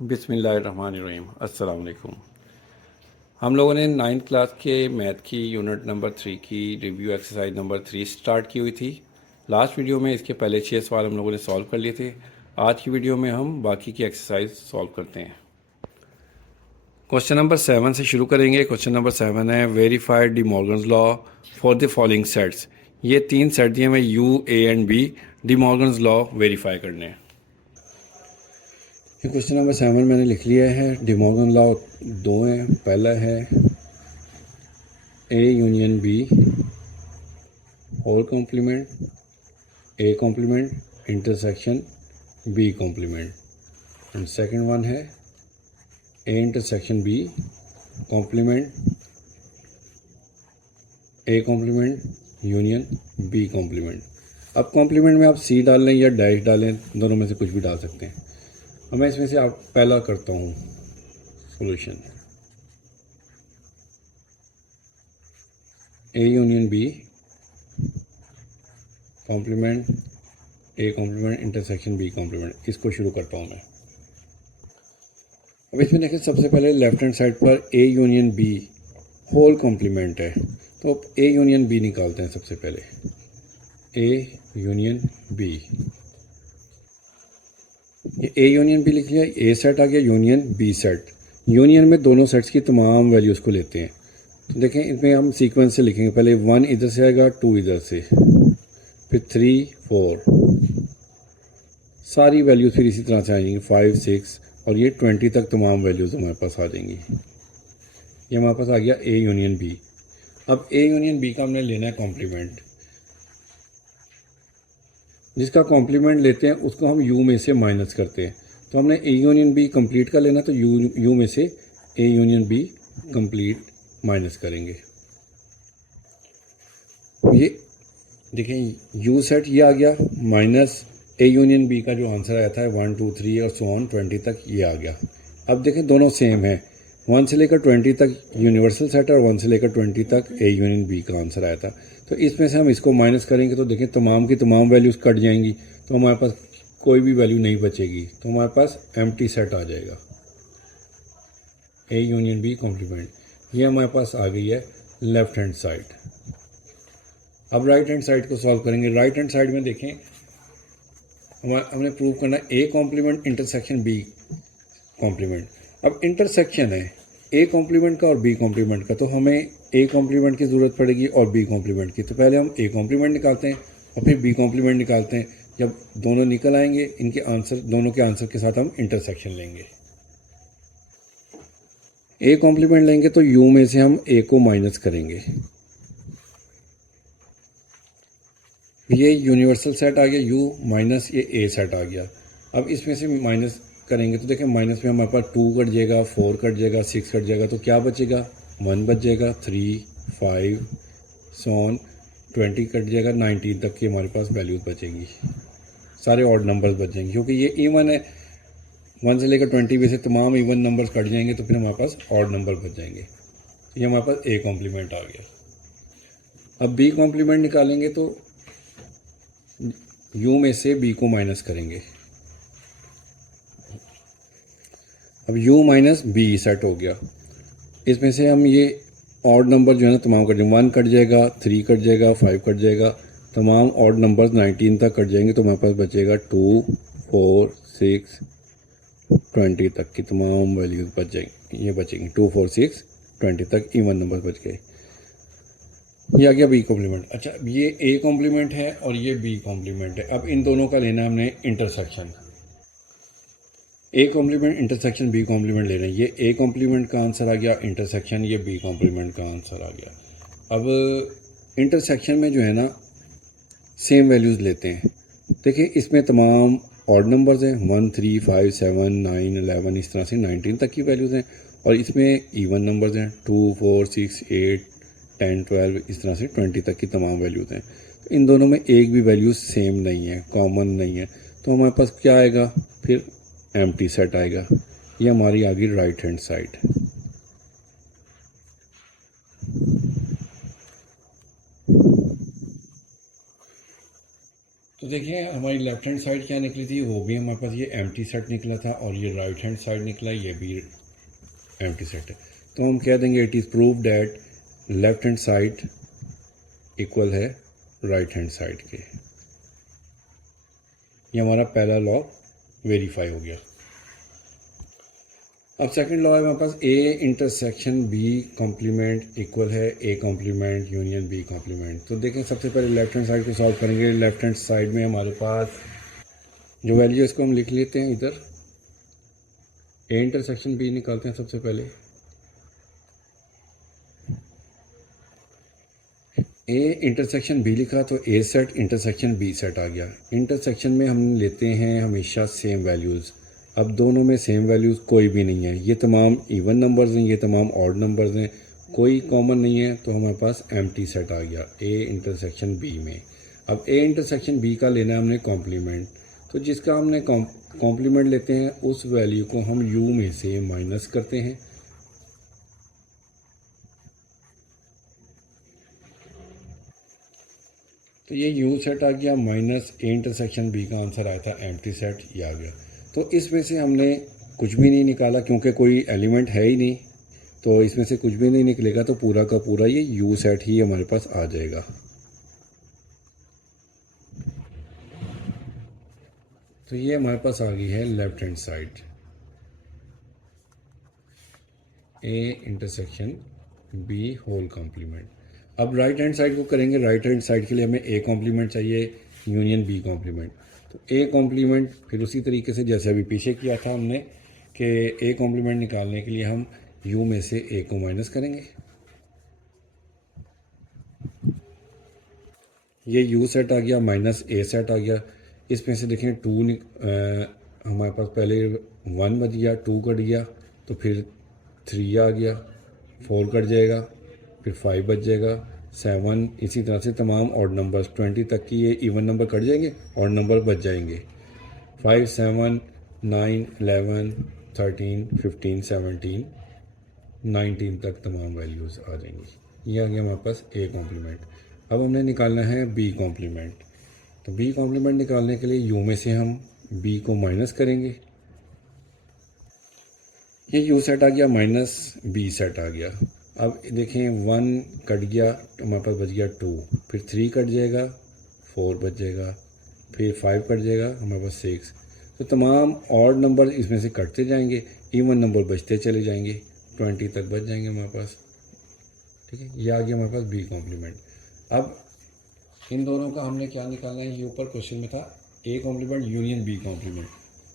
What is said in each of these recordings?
बिस्मिल्लाहिर्रहमानिर्रहीम। अस्सलाम वालेकुम। हम लोगों ने 9th क्लास के मैथ की यूनिट नंबर 3 की रिव्यू एक्सरसाइज नंबर 3 स्टार्ट की हुई थी। लास्ट वीडियो में इसके पहले 6 सवाल हम लोगों ने सॉल्व कर लिए थे। आज की वीडियो में हम बाकी की एक्सरसाइज सॉल्व करते हैं। क्वेश्चन नंबर 7 से शुरू करेंगे। क्वेश्चन नंबर 7 है verified De Morgan's law for the following sets. ये 3 सेट दिए हमें U, A and B. De Morgan's law verify करने हैं। क्वेश्चन नंबर 7 मैंने लिख लिया है। डी मॉर्गन लॉ दो हैं। पहला है A union B whole complement, A complement intersection B complement. And second one है A intersection B complement, A complement union B complement. अब कॉम्प्लीमेंट में आप सी डाल लें या डैश डालें, दोनों में से कुछ भी डाल सकते हैं। अब मैं इसमें से आप पहला करता हूँ solution. A union B complement, A complement intersection B complement, इसको शुरू करता हूँ मैं। अब इसमें देखें, सबसे पहले लेफ्ट हैंड साइड पर A union B whole complement है, तो ए यूनियन बी निकालते हैं सबसे पहले। ए यूनियन बी, ये ए यूनियन बी लिख लिया। ए सेट आ गया, यूनियन बी सेट। यूनियन में दोनों सेट्स की तमाम वैल्यूज़ को लेते हैं। तो देखें, इसमें हम सीक्वेंस से लिखेंगे। पहले 1 इधर से आएगा, 2 इधर से, फिर 3, 4, सारी वैल्यूज़ फिर इसी तरह से आ जाएंगी, 5, 6 और ये 20 तक तमाम वैल्यूज़ हमारे पास आ जाएंगी। ये हमारे पास आ गया ए यूनियन बी। अब ए यूनियन बी का हमने लेना है कॉम्प्लीमेंट। जिसका कॉम्प्लीमेंट लेते हैं उसको हम यू में से माइनस करते हैं। तो हमने ए यूनियन बी कंप्लीट का लेना, तो यू में से A union B complete minus करेंगे। ये देखें, यू सेट ये आ गया, माइनस ए यूनियन बी का जो आंसर आया था 1, 2, 3 और सो ऑन 20 तक ये आ गया। अब देखें, दोनों सेम है। 1 से लेकर 20 तक यूनिवर्सल सेट और 1 से लेकर 20 तक ए यूनियन बी का आंसर आया था। तो इसमें से हम इसको माइनस करेंगे तो देखें तमाम की तमाम वैल्यूज़ कट जाएंगी, तो हमारे पास कोई भी वैल्यू नहीं बचेगी, तो हमारे पास एम्प्टी सेट आ जाएगा। ए यूनियन बी कॉम्प्लीमेंट, ये हमारे पास आ गई है लेफ्ट हैंड साइड। अब राइट हैंड साइड को सॉल्व करेंगे। राइट हैंड साइड में देखें, हमने प्रूव करना है A complement intersection B complement. अब इंटरसेक्शन है ए कॉम्प्लीमेंट का और बी कॉम्प्लीमेंट का, तो हमें ए कॉम्प्लीमेंट की ज़रूरत पड़ेगी और बी कॉम्प्लीमेंट की। तो पहले हम ए कॉम्प्लीमेंट निकालते हैं और फिर बी कॉम्प्लीमेंट निकालते हैं। जब दोनों निकल आएंगे, इनके आंसर, दोनों के आंसर के साथ हम इंटरसेक्शन लेंगे। ए कॉम्प्लीमेंट लेंगे तो यू में से हम ए को माइनस करेंगे। ये यूनिवर्सल सेट आ गया यू, माइनस ये ए सेट आ गया। अब इसमें से माइनस करेंगे तो देखें, माइनस में हमारे पास 2 कट जाएगा, 4 कट जाएगा, 6 कट जाएगा, तो क्या बचेगा? 1 बच जाएगा, 3, 5 सॉन 20 कट जाएगा, 19 तक की हमारे पास वैल्यूज बचेंगी। सारे ऑड नंबर्स बच जाएंगे क्योंकि ये इवन है। 1 से लेकर 20 में से तमाम इवन नंबर्स कट जाएंगे, तो फिर हमारे पास ऑड नंबर बच जाएंगे। ये हमारे पास ए कॉम्प्लीमेंट आ गया। अब बी कॉम्प्लीमेंट निकालेंगे तो यू में से बी को माइनस करेंगे। अब u माइनस बी सेट हो गया। इसमें से हम ये ऑड नंबर जो है ना तमाम कट जाएंगे। 1 कट जाएगा, 3 कट जाएगा, 5 कट जाएगा, तमाम ऑड नंबर्स 19 तक कट जाएंगे, तो हमारे पास बचेगा 2, 4, 6, 20 तक की तमाम वैल्यूज बच जाएंगी। ये बचेंगी 2, 4, 6, 20 तक इवन नंबर बच गए। ये आ गया बी कॉम्प्लीमेंट। अच्छा, ये ए कॉम्प्लीमेंट है और ये बी कॉम्प्लीमेंट है। अब इन दोनों का लेना है हमने intersection. A complement intersection B complement ले रहे हैं। ये ए कॉम्प्लीमेंट का आंसर आ गया, इंटरसेक्शन ये बी कॉम्प्लीमेंट का आंसर आ गया। अब इंटरसेक्शन में जो है ना सेम वैल्यूज़ लेते हैं। देखिए, इसमें तमाम ऑड नंबर्स हैं, 1, 3, 5, 7, 9, 11, इस तरह से 19 तक की वैल्यूज़ हैं। और इसमें इवन नंबर्स हैं, 2, 4, 6, 8, 10, 12, इस तरह से 20 तक की तमाम वैल्यूज़ हैं। इन दोनों में एक भी वैल्यू सेम नहीं है, कॉमन नहीं है, तो हमारे पास क्या आएगा? फिर एम्प्टी सेट आएगा। ये हमारी आ गई राइट हैंड साइड। तो तो देखिए हमारी लेफ्ट हैंड साइड क्या निकली थी, वो भी हमारे पास ये एम्प्टी सेट निकला था, और ये राइट हैंड साइड निकला, ये भी एम्प्टी सेट है। तो हम कह देंगे it is prove that left hand side equal है राइट हैंड साइड के। ये हमारा पहला लॉ वेरीफाई हो गया। अब सेकंड लॉ है हमारे पास, A intersection B complement equal है A complement union B complement. तो देखें सबसे पहले लेफ्ट हैंड साइड को सॉल्व करेंगे। लेफ्ट हैंड साइड में हमारे पास जो वैल्यू है इसको हम लिख लेते हैं इधर, ए इंटरसेक्शन बी निकालते हैं सबसे पहले। ए इंटरसेक्शन बी लिखा तो ए सेट इंटरसेक्शन बी सेट आ गया। इंटरसेक्शन में हम लेते हैं हमेशा सेम वैल्यूज़। अब दोनों में सेम वैल्यूज़ कोई भी नहीं है, ये तमाम इवन नंबर्स हैं, ये तमाम ऑड नंबर्स हैं, कोई कॉमन नहीं है, तो हमारे पास एम्प्टी सेट आ गया ए इंटरसेक्शन बी में। अब ए इंटरसेक्शन बी का लेना है हमने कॉम्प्लीमेंट, तो जिसका हमने कॉम्प्लीमेंट लेते हैं उस वैल्यू को हम यू में से माइनस करते हैं। तो ये यू सेट आ गया माइनस ए इंटरसेक्शन बी का आंसर आया था एम्प्टी सेट, ये आ गया। तो इसमें से हमने कुछ भी नहीं निकाला क्योंकि कोई एलिमेंट है ही नहीं, तो इसमें से कुछ भी नहीं निकलेगा, तो पूरा का पूरा ये यू सेट ही हमारे पास आ जाएगा। तो ये हमारे पास आ गई है left hand side, A intersection B whole complement. अब राइट हैंड साइड को करेंगे। राइट हैंड साइड के लिए हमें ए कॉम्प्लीमेंट चाहिए यूनियन बी कॉम्प्लीमेंट। तो ए कॉम्प्लीमेंट फिर उसी तरीके से जैसे अभी पीछे किया था हमने कि ए कॉम्प्लीमेंट निकालने के लिए हम यू में से ए को माइनस करेंगे। ये यू सेट आ गया माइनस ए सेट आ गया। इसमें से देखें हमारे पास पहले 1 बच गया, 2 कट गया, तो फिर 3 आ गया, 4 कट जाएगा, फिर 5 बच जाएगा, 7, इसी तरह से तमाम ऑड नंबर्स 20 तक की ये इवन नंबर कट जाएंगे, ऑड नंबर बच जाएंगे। 5, 7, 9, 11, 13, 15, 17, 19 तक तमाम वैल्यूज़ आ जाएंगी। ये आ गया हमारे पास ए कॉम्प्लीमेंट। अब हमने निकालना है बी कॉम्प्लीमेंट। तो बी कॉम्प्लीमेंट निकालने के लिए यू में से हम बी को माइनस करेंगे। ये यू सेट आ गया माइनस बी सेट आ गया। अब देखें 1 कट गया, हमारे पास बच गया 2, फिर 3 कट जाएगा, 4 बच जाएगा, फिर 5 कट जाएगा, हमारे पास 6। तो तमाम ऑड नंबर इसमें से कटते जाएंगे, इवन नंबर बचते चले जाएंगे, 20 तक बच जाएंगे हमारे पास। ठीक है, ये आ गया हमारे पास बी कॉम्प्लीमेंट। अब इन दोनों का हमने क्या निकालना है, ये ऊपर क्वेश्चन में था A complement union B complement.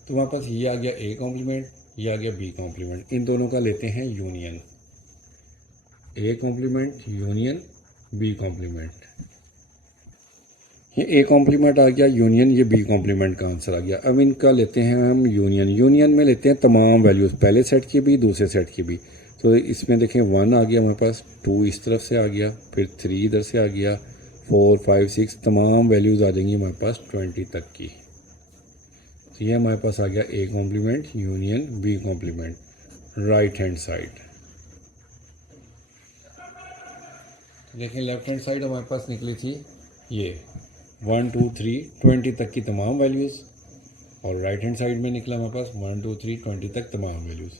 तो हमारे पास ये आ गया ए कॉम्प्लीमेंट, ये आ गया बी कॉम्प्लीमेंट। इन दोनों का लेते हैं union, A complement union B complement. ये ए कॉम्प्लीमेंट आ गया यूनियन, ये बी कॉम्प्लीमेंट का आंसर आ गया। अब इनका लेते हैं हम यूनियन। यूनियन में लेते हैं तमाम वैल्यूज़, पहले सेट की भी दूसरे सेट की भी। तो इसमें देखें 1 आ गया हमारे पास, 2 इस तरफ से आ गया, फिर 3 इधर से आ गया, 4, 5, 6 तमाम वैल्यूज़ आ जाएंगी हमारे पास 20 तक की। तो ये हमारे पास आ गया A complement union B complement right hand side. देखें लेफ्ट हैंड साइड हमारे पास निकली थी ये 1, 2, 3, 20 तक की तमाम वैल्यूज़, और राइट हैंड साइड में निकला हमारे पास 1, 2, 3, 20 तक तमाम वैल्यूज़।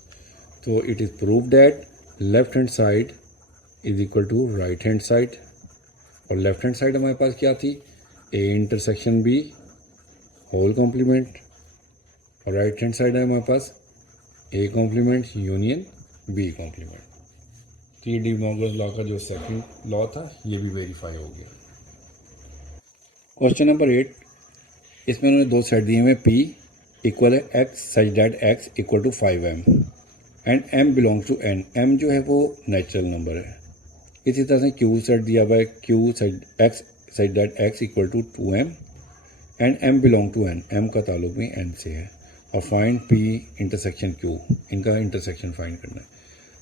तो it is prove that left hand side is equal to right hand side. और लेफ्ट हैंड साइड हमारे पास क्या थी, A intersection B whole complement, और राइट हैंड साइड है हमारे पास A complement union B complement. तो ये डी मॉर्गन्स लॉ का जो सेकंड लॉ था ये भी वेरीफाई हो गया। क्वेश्चन नंबर 8, इसमें उन्होंने 2 सेट दिए हुए P इक्वल है x such that x equal to 5m and m belongs to n। m जो है वो नेचुरल नंबर है। इसी तरह से Q सेट दिया हुआ है Q x such that x equal to 2m and m belong to n। m का ताल्लुक भी n से है। और फाइंड P इंटरसेक्शन Q, इनका इंटरसेक्शन फाइंड करना है।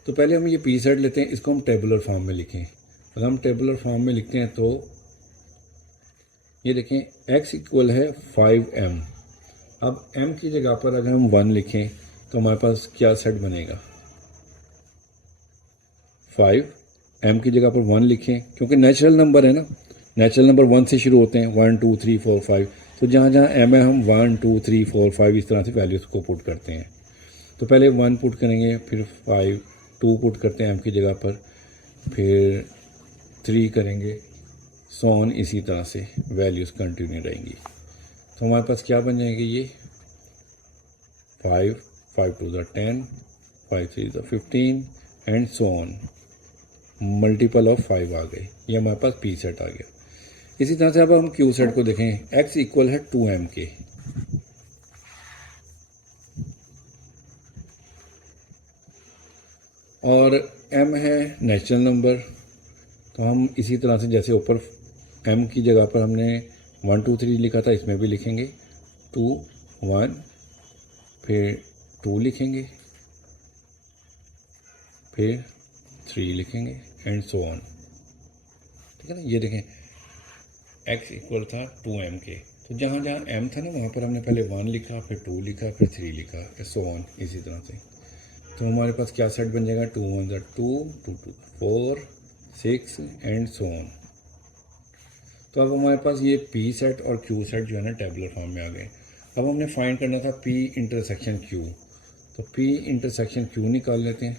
तो पहले हम ये P सेट लेते हैं, इसको हम टेबुलर फॉर्म में लिखें। अगर हम टेबुलर फॉर्म में लिखते हैं तो ये देखें x इक्वल है 5m। अब m की जगह पर अगर हम 1 लिखें तो हमारे पास क्या सेट बनेगा, 5। m की जगह पर 1 लिखें क्योंकि नेचुरल नंबर है ना, नेचुरल नंबर 1 से शुरू होते हैं, 1, 2, 3, 4, 5। तो जहाँ जहाँ एम है हम 1 2 3 4 5 इस तरह से वैल्यूज़ को पुट करते हैं। तो पहले 1 पुट करेंगे, फिर 5, 2 पुट करते हैं एम की जगह पर, फिर 3 करेंगे, सो ऑन, इसी तरह से वैल्यूज़ कंटिन्यू रहेंगी। तो हमारे पास क्या बन जाएंगे ये 5, 5 2 10, 5 3 15 and so on, multiple of 5 आ गए। ये हमारे पास पी सेट आ गया। इसी तरह से अब हम क्यू सेट को देखें, x इक्वल है 2m के, और m है नेचुरल नंबर। तो हम इसी तरह से जैसे ऊपर m की जगह पर हमने 1 2 3 लिखा था, इसमें भी लिखेंगे 2 1, फिर 2 लिखेंगे, फिर 3 लिखेंगे एंड सो ऑन। ठीक है ना। ये देखें x इक्वल था 2m के, तो जहाँ जहाँ m था ना वहाँ पर हमने पहले 1 लिखा, फिर 2 लिखा, फिर 3 लिखा, सो ऑन, इसी तरह से। तो हमारे पास क्या सेट बन जाएगा 2 1 2 2 2 4 6 एंड सो ऑन। तो अब हमारे पास ये p सेट और q सेट जो है ना टेबुलर फॉर्म में आ गए। अब हमने फाइंड करना था p इंटरसेक्शन q, तो p इंटरसेक्शन q निकाल लेते हैं।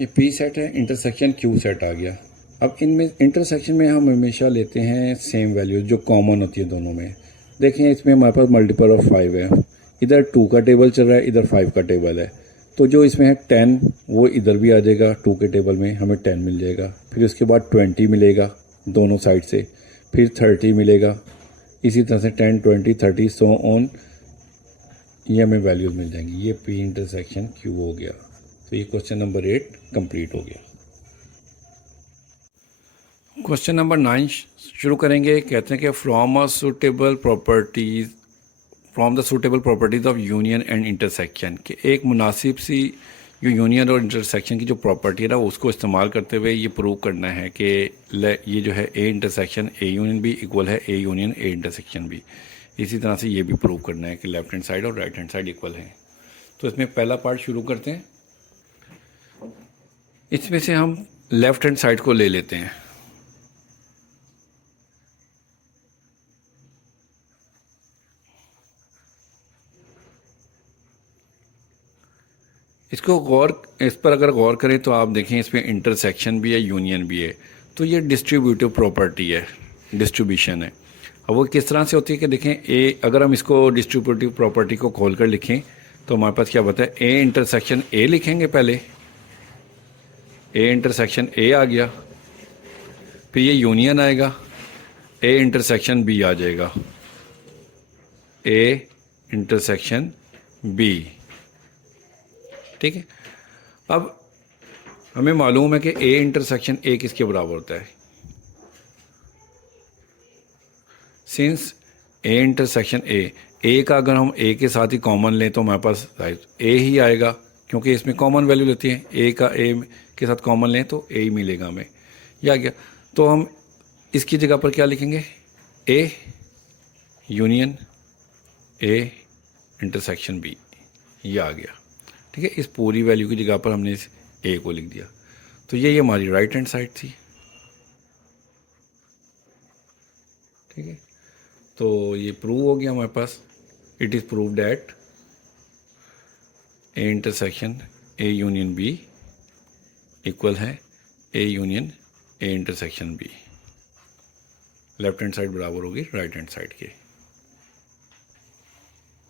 ये p सेट है, इंटरसेक्शन q सेट आ गया। अब इनमें इंटरसेक्शन में हम हमेशा लेते हैं सेम वैल्यूज जो कॉमन होती है दोनों में। देखें इसमें हमारे पास मल्टीपल ऑफ 5 है, इधर 2 का टेबल चल रहा है, इधर 5 का टेबल है, तो जो इसमें है 10 वो इधर भी आ जाएगा, 2 के टेबल में हमें 10 मिल जाएगा, फिर उसके बाद 20 मिलेगा दोनों साइड से, फिर 30 मिलेगा, इसी तरह से 10 20 30 सो ऑन, ये हमें वैल्यूज मिल जाएंगी। ये पी इंटरसेक्शन क्यू हो गया। तो ये क्वेश्चन नंबर 8 कंप्लीट हो गया। क्वेश्चन नंबर 9 शुरू करेंगे। कहते हैं कि from the suitable properties of union and intersection, कि एक मुनासिब सी जो यूनियन और इंटरसेक्शन की जो प्रॉपर्टी है ना उसको इस्तेमाल करते हुए ये प्रूव करना है कि ये जो है A intersection A union B equal है A union A intersection B. इसी तरह से ये भी प्रूव करना है कि लेफ्ट हैंड साइड और राइट हैंड साइड इक्वल है। तो इसमें पहला पार्ट शुरू करते हैं। इसमें से हम लेफ्ट हैंड साइड को ले लेते हैं। इस पर अगर गौर करें तो आप देखें इसमें इंटरसेक्शन भी है, यूनियन भी है। तो ये डिस्ट्रीब्यूटिव प्रॉपर्टी है, डिस्ट्रीब्यूशन है। अब वो किस तरह से होती है कि देखें अगर हम इसको डिस्ट्रीब्यूटिव प्रॉपर्टी को खोल कर लिखें तो हमारे पास क्या बता है, ए इंटरसेक्शन ए लिखेंगे पहले, ए इंटरसेक्शन ए आ गया, फिर ये यूनियन आएगा, ए इंटरसेक्शन बी आ जाएगा, ए इंटरसेक्शन बी। ठीक है। अब हमें मालूम है कि ए इंटरसेक्शन ए किसके बराबर होता है। सिंस ए इंटरसेक्शन ए का अगर हम ए के साथ ही कॉमन लें तो हमारे पास ए ही आएगा, क्योंकि इसमें कॉमन वैल्यू लेती है। ए का ए के साथ कॉमन लें तो ए ही मिलेगा हमें, यह आ गया। तो हम इसकी जगह पर क्या लिखेंगे, A union A intersection B, ये आ गया। ठीक है। इस पूरी वैल्यू की जगह पर हमने इस ए को लिख दिया। तो ये हमारी राइट हैंड साइड थी। ठीक है। तो ये प्रूव हो गया हमारे पास। It is prove that A intersection A union B equal है A union A intersection B. Left hand side बराबर होगी राइट हैंड साइड के।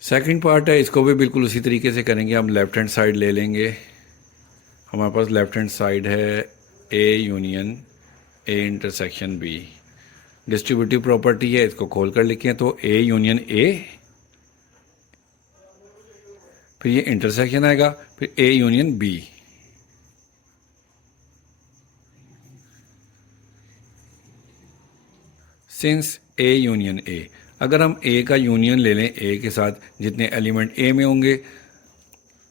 सेकंड पार्ट है, इसको भी बिल्कुल उसी तरीके से करेंगे। हम लेफ्ट हैंड साइड ले लेंगे। हमारे पास लेफ्ट हैंड साइड है A union A intersection B. Distributive property है, इसको खोल कर लिखें तो ए यूनियन ए, फिर ये इंटरसेक्शन आएगा, फिर A union B. Since A union A, अगर हम ए का यूनियन ले लें, ए के साथ जितने एलिमेंट ए में होंगे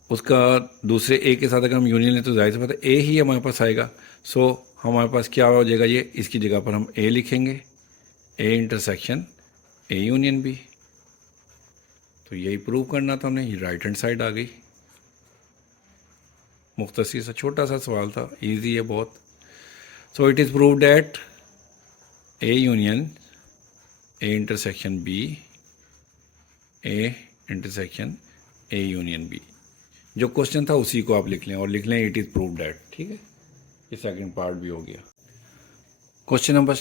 उसका दूसरे ए के साथ अगर हम यूनियन लें तो जाहिर सी बात है ए ही हमारे पास आएगा। सो हमारे पास क्या हो जाएगा, ये इसकी जगह पर हम ए लिखेंगे, A intersection A union B. तो यही प्रूव करना था हमने। ये राइट हैंड साइड आ गई। मुख्तसर सा छोटा सा सवाल था, इजी है बहुत। So it is prove that A union A intersection B, A intersection A union B. जो क्वेश्चन था उसी को आप लिख लें और लिख लें इट इज़ प्रूव दैट। ठीक है, ये सेकंड पार्ट भी हो गया। क्वेश्चन नंबर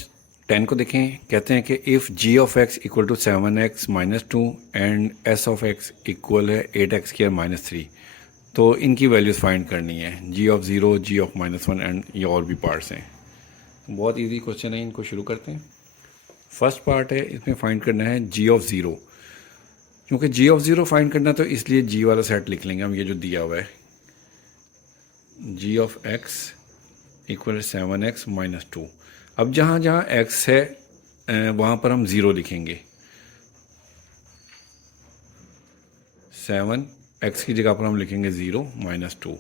10 को देखें। कहते हैं कि if G of x equal to 7x minus 2 and S of x equal है 8x स्क्वायर माइनस 3, तो इनकी वैल्यूज़ फाइंड करनी है, g of zero, g of -1 and ये और भी पार्ट्स हैं। बहुत इजी क्वेश्चन है, इनको शुरू करते हैं। फर्स्ट पार्ट है, इसमें फाइंड करना है जी ऑफ ज़ीरो। क्योंकि जी ऑफ ज़ीरो फाइंड करना तो इसलिए जी वाला सेट लिख लेंगे हम, ये जो दिया हुआ है, g of x equal 7x minus 2। अब जहाँ जहाँ x है वहाँ पर हम ज़ीरो लिखेंगे। 7x की जगह पर हम लिखेंगे ज़ीरो माइनस 2।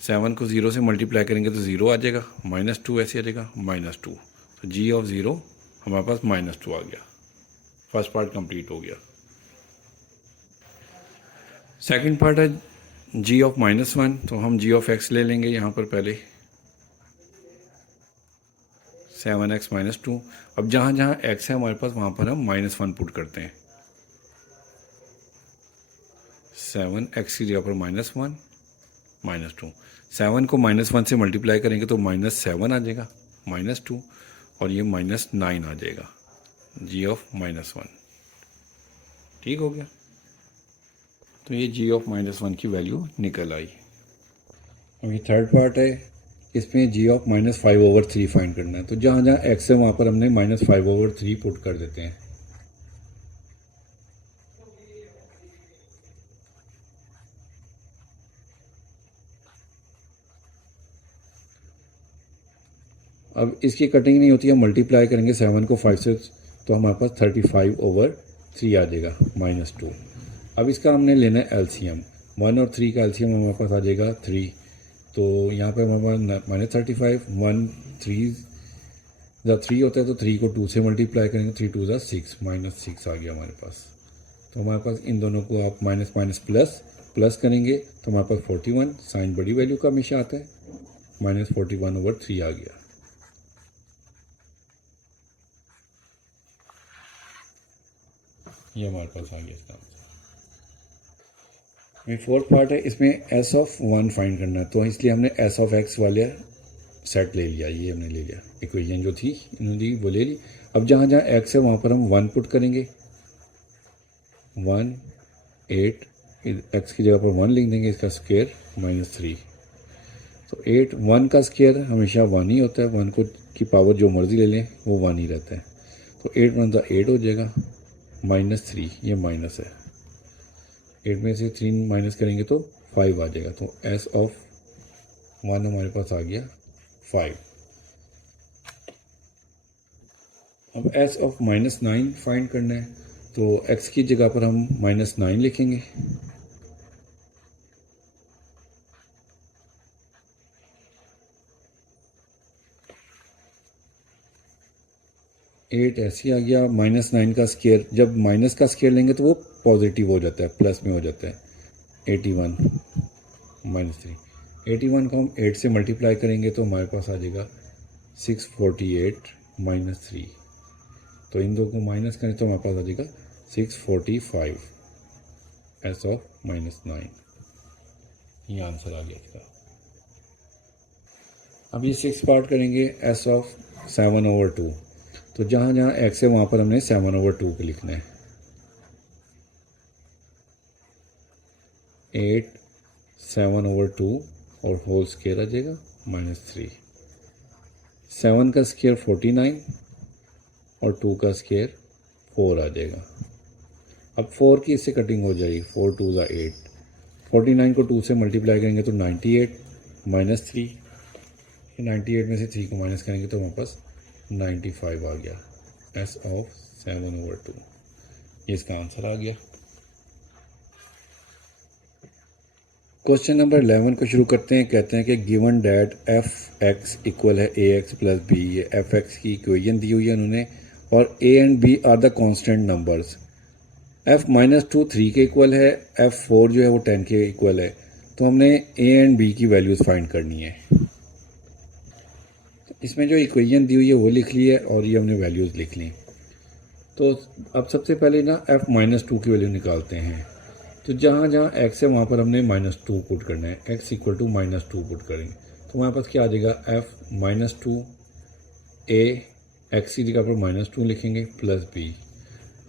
7 को ज़ीरो से मल्टीप्लाई करेंगे तो ज़ीरो आ जाएगा, -2 ऐसे आ जाएगा -2। तो जी ऑफ ज़ीरो हमारे पास -2 आ गया। फर्स्ट पार्ट कंप्लीट हो गया। सेकंड पार्ट है जी ऑफ -1, तो हम जी ऑफ एक्स ले लेंगे यहाँ पर पहले 7x माइनस 2। अब जहाँ जहाँ x है हमारे पास वहाँ पर हम -1 पुट करते हैं। 7x की जगह पर -1 -2। 7 को -1 से मल्टीप्लाई करेंगे तो -7 आ जाएगा, -2 और ये -9 आ जाएगा, जी ऑफ -1। ठीक हो गया, तो ये जी ऑफ -1 की वैल्यू निकल आई। अब ये थर्ड पार्ट है, इसमें जी ऑफ -5/3 फाइंड करना है। तो जहाँ जहाँ x है वहाँ पर हमने -5/3 पुट कर देते हैं। अब इसकी कटिंग नहीं होती है, मल्टीप्लाई करेंगे 7 को 5 से तो हमारे पास 35/3 आ जाएगा -2। अब इसका हमने लेना है एलसीएम। 1 और 3 का एलसीएम हमारे पास आ जाएगा 3। तो यहाँ पे हमारे पास -35, 1 3 जब 3 होता है तो 3 को 2 से मल्टीप्लाई करेंगे, 3 2 ज़ा 6, -6 आ गया हमारे पास। तो हमारे पास इन दोनों को आप माइनस माइनस प्लस प्लस करेंगे तो हमारे पास 41, साइन बड़ी वैल्यू का हमेशा आता है, -41/3 आ गया। ये हमारे पास आ गया इसका आंसर। ये फोर्थ पार्ट है, इसमें एस ऑफ 1 फाइंड करना है। तो इसलिए हमने एस ऑफ एक्स वाले सेट ले लिया, ये हमने ले लिया, इक्वेशन जो थी इन्होंने दी वो ले ली। अब जहाँ जहाँ एक्स है वहाँ पर हम 1 पुट करेंगे, 1 8 एक्स की जगह पर 1 लिख देंगे, इसका स्क्वायर -3। तो 8 1 का स्क्वायर हमेशा 1 ही होता है, 1 को की पावर जो मर्जी ले लें वो 1 ही रहता है। तो 8 1 8 हो जाएगा, -3 ये माइनस है, 8 में से 3 माइनस करेंगे तो 5 आ जाएगा। तो एस ऑफ 1 हमारे पास आ गया 5। अब एस ऑफ -9 फाइंड करना है, तो x की जगह पर हम -9 लिखेंगे। एट ऐसे आ गया, -9 का स्केयर, जब माइनस का स्केयर लेंगे तो वो पॉजिटिव हो जाता है, प्लस में हो जाता है। 81 -3, 81 को हम 8 से मल्टीप्लाई करेंगे तो हमारे पास आ जाएगा 648 -3। तो इन दो को माइनस करें तो हमारे पास आ जाएगा 645 एस ऑफ -9। ये आंसर आ गया इसका। अब ये 6 पार्ट करेंगे एस ऑफ 7/2। तो जहाँ जहाँ एक्स है वहाँ पर हमने 7/2 को लिखना है। 8 7/2 और होल स्क्वायर आ जाएगा -3। 7 का स्क्वायर 49 और 2 का स्क्वायर 4 आ जाएगा। अब 4 की इससे कटिंग हो जाएगी, 4 2 ज़ा 8। 49 को 2 से मल्टीप्लाई करेंगे तो 98 -3। 98 में से 3 को माइनस करेंगे तो हमारे पास 95 आ गया, एस ऑफ 7/2। ये इसका आंसर आ गया। क्वेश्चन नंबर 11 को शुरू करते हैं। कहते हैं कि given that F X equal है ए एक्स प्लस बी। ये एफ एक्स की इक्वेशन दी हुई है उन्होंने, और A and B are the constant numbers. F -2 3 के इक्वल है, एफ 4 जो है वो 10 के इक्वल है। तो हमने ए एंड बी की वैल्यूज़ फाइंड करनी है। इसमें जो इक्वेशन दी हुई है वो लिख ली है और ये हमने वैल्यूज़ लिख ली। तो अब सबसे पहले ना f-2 की वैल्यू निकालते हैं। तो जहाँ जहाँ x है वहाँ पर हमने -2 पुट करना है, x इक्वल टू -2 पुट करेंगे तो हमारे पास क्या आ जाएगा, f-2 a x की जगह पर -2 लिखेंगे प्लस b।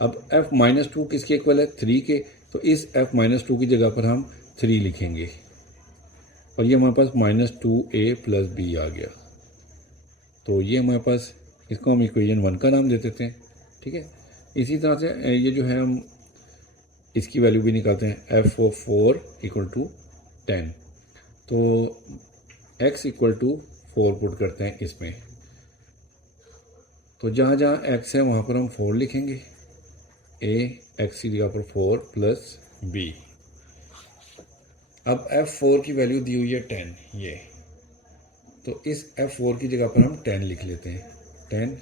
अब f-2 किसके इक्वल है, 3 के, तो इस f-2 की जगह पर हम 3 लिखेंगे और ये हमारे पास -2a प्लस b आ गया। तो ये हमारे पास, इसको हम इक्वेशन 1 का नाम दे देते हैं, ठीक है। इसी तरह से ये जो है हम इसकी वैल्यू भी निकालते हैं, f(4) इक्वल टू 10। तो x इक्वल टू 4 पुट करते हैं इसमें। तो जहाँ जहाँ x है वहाँ पर हम 4 लिखेंगे, a x की जगह पर 4 प्लस b। अब f4 की वैल्यू दी हुई है 10, ये, तो इस f4 की जगह पर हम 10 लिख लेते हैं, 10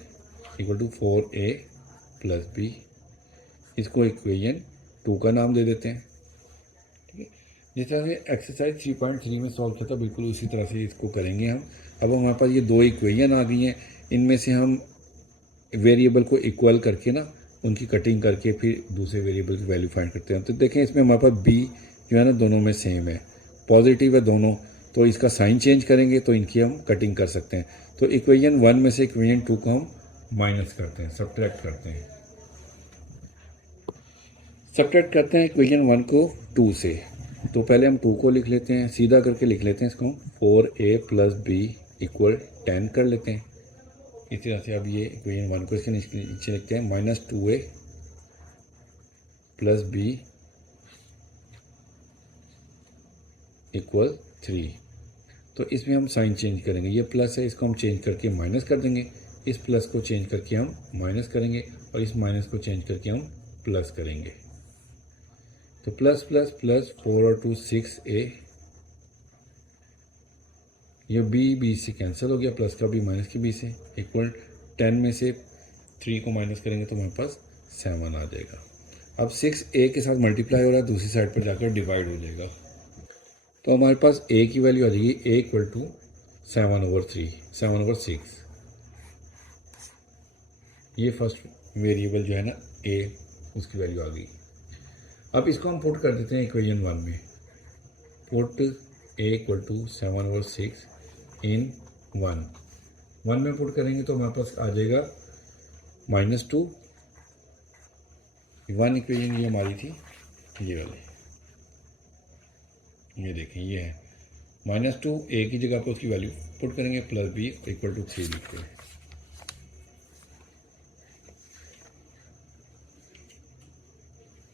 equal to 4a plus b। इसको इक्वेशन 2 का नाम दे देते हैं, ठीक है। जिस तरह से एक्सरसाइज 3.3 में सॉल्व किया था बिल्कुल उसी तरह से इसको करेंगे हम। अब हमारे पास ये 2 इक्वेशन आ गई हैं, इनमें से हम वेरिएबल को इक्वल करके ना उनकी कटिंग करके फिर दूसरे वेरिएबल की वैल्यू फाइंड करते हैं। तो देखें इसमें हमारे पास b जो है ना दोनों में सेम है, पॉजिटिव है दोनों, तो इसका साइन चेंज करेंगे तो इनकी हम कटिंग कर सकते हैं। तो इक्वेशन 1 में से इक्वेशन 2 को हम माइनस करते हैं, सब्ट्रैक्ट करते हैं। सब्ट्रैक्ट करते हैं इक्वेशन 1 को 2 से। तो पहले हम 2 को लिख लेते हैं, सीधा करके लिख लेते हैं इसको, 4a प्लस b इक्वल 10 कर लेते हैं। इसी तरह से अब ये इक्वेशन 1 को इसके नीचे लिखते हैं, -2a प्लस b इक्वल 3। तो इसमें हम साइन चेंज करेंगे, ये प्लस है इसको हम चेंज करके माइनस कर देंगे, इस प्लस को चेंज करके हम माइनस करेंगे और इस माइनस को चेंज करके हम प्लस करेंगे। तो प्लस प्लस प्लस 4 और 2 6a, ये b से कैंसिल हो गया, प्लस का b माइनस की b से, इक्वल 10 में से 3 को माइनस करेंगे तो हमारे पास 7 आ जाएगा। अब 6a के साथ मल्टीप्लाई हो रहा है, दूसरी साइड पर जाकर डिवाइड हो जाएगा। तो हमारे पास a की वैल्यू आ जाएगी, a इक्वल टू 7/3, 7/6। ये फर्स्ट वेरिएबल जो है ना a, उसकी वैल्यू आ गई। अब इसको हम पुट कर देते हैं इक्वेशन 1 में, पुट a इक्वल टू 7/6 इन 1 में पुट करेंगे तो हमारे पास आ जाएगा -2। 1 इक्वेशन ये हमारी थी, ये वाली, ये देखें ये है -2, a की जगह पर उसकी वैल्यू पुट करेंगे, प्लस b इक्वल टू 3 लिखते हैं।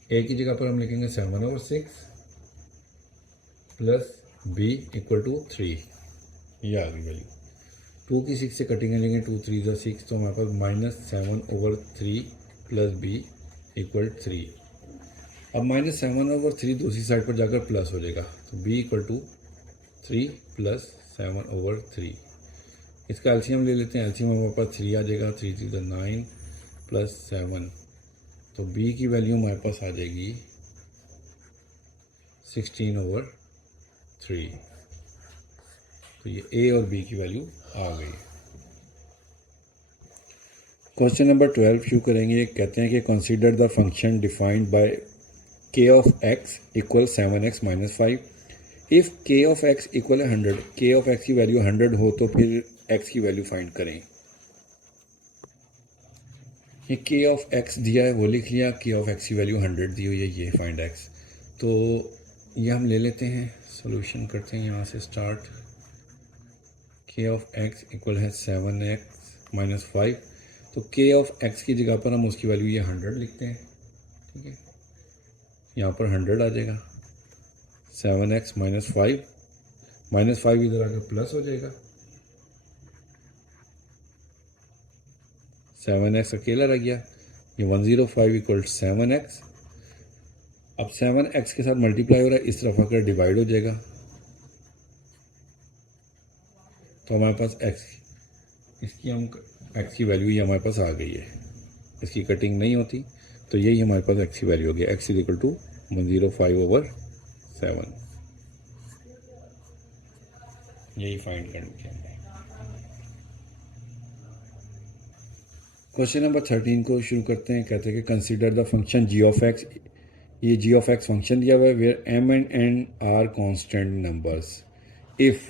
a की जगह पर हम लिखेंगे 7/6 प्लस b इक्वल टू 3, ये आ गई वैल्यू। 2 की 6 से कटिंग लेंगे, 2 3 ज़ा 6, तो हमारे पास -7/3 प्लस b इक्वल 3। अब -7/3 दूसरी साइड पर जाकर प्लस हो जाएगा, तो b इक्वल टू 3 प्लस 7/3। इसका एलसीएम ले लेते हैं, एलसीएम हमारे पास 3 आ जाएगा, 3 3 ज़ा 9 प्लस 7, तो b की वैल्यू हमारे पास आ जाएगी 16/3। तो ये a और b की वैल्यू आ गई। क्वेश्चन नंबर 12 शुरू करेंगे। कहते हैं कि consider the function defined by k of x equal 7x minus 5। If k of x equal 100, k of x की वैल्यू 100 हो तो फिर x की वैल्यू फाइंड करें। ये k ऑफ x दिया है वो लिख लिया, k ऑफ x की वैल्यू 100 दी हुई है, ये फाइंड x। तो ये हम ले लेते हैं, सॉल्यूशन करते हैं यहाँ से start. k of x equal है 7x माइनस 5, तो k ऑफ x की जगह पर हम उसकी वैल्यू ये 100 लिखते हैं, ठीक है। यहाँ पर 100 आ जाएगा, 7x माइनस 5, माइनस 5 इधर आकर प्लस हो जाएगा, 7x अकेला रह गया, ये 105 इक्वल 7x। अब 7x के साथ मल्टीप्लाई हो रहा है, इस तरफ आकर डिवाइड हो जाएगा, तो हमारे पास x, इसकी हम x की वैल्यू ये हमारे पास आ गई है, इसकी कटिंग नहीं होती, तो यही हमारे पास x की वैल्यू हो गया, x इक्वल टू 105/7। यही फाइंड करने के हमने। क्वेश्चन नंबर 13 को शुरू करते हैं। कहते हैं कि consider the function G of X. ये जी ऑफ एक्स फंक्शन दिया हुआ है where M and N are constant numbers. If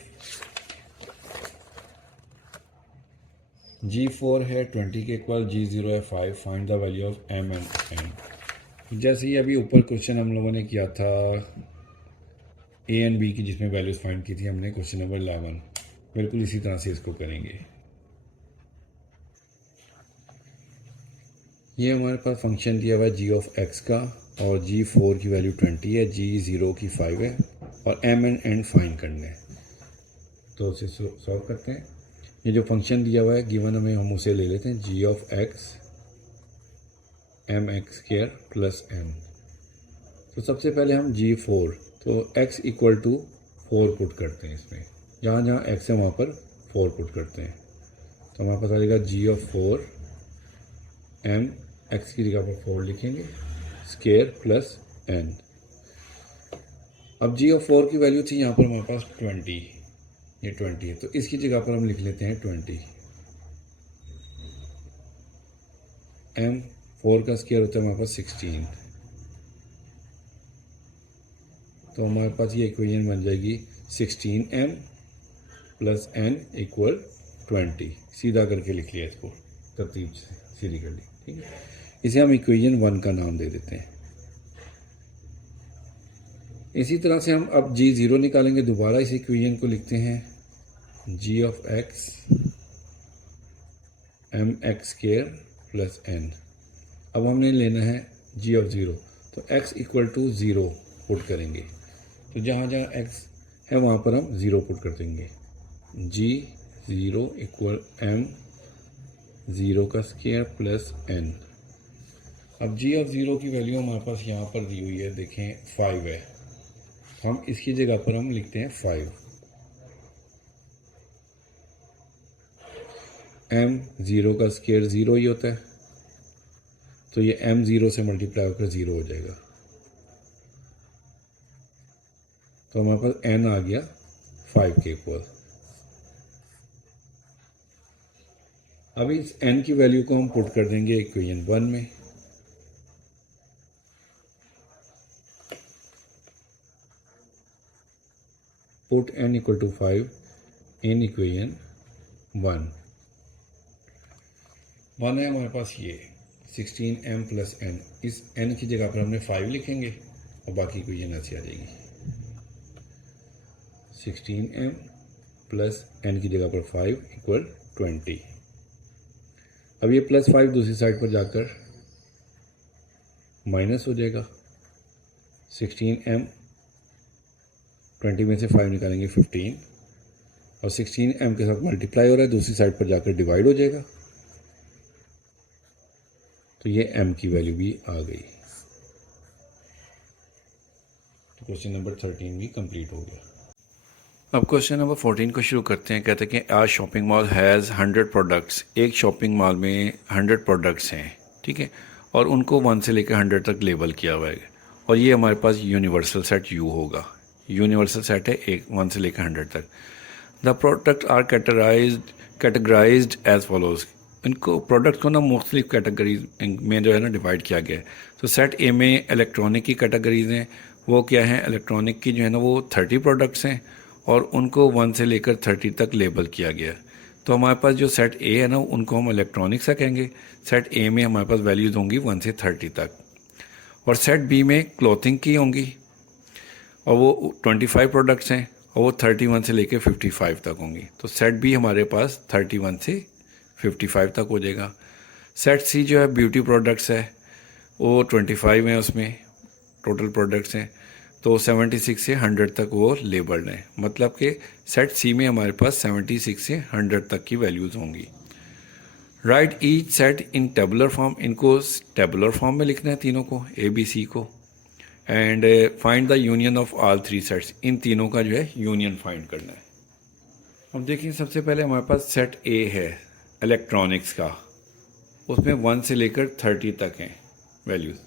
G4 है 20 के इक्वल, G0 है 5, find the value of M and N. जैसे ही अभी ऊपर क्वेश्चन हम लोगों ने किया था ए एंड बी की, जिसमें वैल्यूज फाइंड की थी हमने, क्वेश्चन नंबर 11, बिल्कुल इसी तरह से इसको करेंगे। ये हमारे पास फंक्शन दिया हुआ है जी ऑफ एक्स का, और G4 की वैल्यू 20 है, G0 की 5 है, और एम एंड एन फाइंड करने हैं। तो उसे सॉल्व करते हैं। ये जो फंक्शन दिया हुआ है गिवन हमें, हम उसे ले लेते हैं g of x m x square plus n. तो सबसे पहले हम G4, तो x इक्वल टू 4 पुट करते हैं इसमें, जहाँ जहाँ x है वहाँ पर 4 पुट करते हैं। तो हमारे पास आ जाएगा जी ऑफ 4 एम, एक्स की जगह पर 4 लिखेंगे, स्क्वायर प्लस एन। अब जी ऑफ 4 की वैल्यू थी यहाँ पर हमारे पास 20, ये 20 है, तो इसकी जगह पर हम लिख लेते हैं 20। एम 4 का स्क्वायर होता है हमारे पास 16, तो हमारे पास ये इक्वेशन बन जाएगी 16m प्लस n इक्वल 20। सीधा करके लिख लिया इसको, तरतीब से सीधी कर ली, ठीक है। इसे हम इक्वेशन 1 का नाम दे देते हैं। इसी तरह से हम अब G0 निकालेंगे, दोबारा इस इक्वेशन को लिखते हैं g of x m x square plus n. अब हमने लेना है जी ऑफ 0, तो x इक्वल टू 0 पुट करेंगे, तो जहाँ जहाँ x है वहाँ पर हम 0 पुट कर देंगे। G0 इक्वल m 0 का स्क्वायर प्लस n। अब जी ऑफ 0 की वैल्यू हमारे पास यहाँ पर दी हुई है, देखें 5 है, हम इसकी जगह पर हम लिखते हैं 5। m 0 का स्क्वायर 0 ही होता है, तो ये m 0 से मल्टीप्लाई होकर 0 हो जाएगा, तो हमारे पास n आ गया 5 के इक्वल। अभी इस n की वैल्यू को हम पुट कर देंगे इक्वेशन 1 में। Put n equal to 5 in equation 1 है हमारे पास ये 16m प्लस n। इस n की जगह पर हमने 5 लिखेंगे और बाकी इक्वेशन ऐसी आ जाएगी। 16m प्लस n की जगह पर 5 इक्वल 20। अब ये प्लस 5 दूसरी साइड पर जाकर माइनस हो जाएगा। 16m 20 में से 5 निकालेंगे 15, और 16m के साथ मल्टीप्लाई हो रहा है, दूसरी साइड पर जाकर डिवाइड हो जाएगा, तो ये m की वैल्यू भी आ गई। तो क्वेश्चन नंबर 13 भी कंप्लीट हो गया। अब क्वेश्चन नंबर 14 को शुरू करते हैं। कहते हैं कि आज शॉपिंग मॉल हैज़ 100 प्रोडक्ट्स। एक शॉपिंग मॉल में 100 प्रोडक्ट्स हैं, ठीक है, और उनको 1 से लेकर 100 तक लेबल किया हुआ है, और ये हमारे पास यूनिवर्सल सेट U होगा। यूनिवर्सल सेट है 1 से लेकर 100 तक। The product are categorized as follows. इनको प्रोडक्ट को ना मुख्तलिफ कैटेगरीज में जो है ना डिवाइड किया गया है। तो सेट ए में इलेक्ट्रॉनिक की कैटेगरीज हैं, वो क्या हैं, इलेक्ट्रॉनिक की जो है ना वो 30 प्रोडक्ट्स हैं, और उनको 1 से लेकर 30 तक लेबल किया गया है। तो हमारे पास जो सेट ए है ना, उनको हम इलेक्ट्रॉनिक सा कहेंगे। सेट ए में हमारे पास वैल्यूज़ होंगी 1 से 30 तक, और सेट बी में क्लॉथिंग की होंगी, और वो 25 प्रोडक्ट्स हैं, और वो 31 से लेकर 55 तक होंगी। तो सेट बी हमारे पास 31 से 55 तक हो जाएगा। सेट सी जो है ब्यूटी प्रोडक्ट्स है, वो 25 हैं, उसमें टोटल प्रोडक्ट्स हैं, तो 76 से 100 तक वो लेबल्ड हैं। मतलब कि सेट सी में हमारे पास 76 से 100 तक की वैल्यूज़ होंगी। Write each set in tabular form. इनको टेबुलर फॉर्म में लिखना है तीनों को, ए बी सी को। And find the union of all 3 sets. इन तीनों का जो है यूनियन फाइंड करना है। अब देखिए, सबसे पहले हमारे पास सेट ए है इलेक्ट्रॉनिक्स का, उसमें 1 से लेकर 30 तक हैं वैल्यूज़।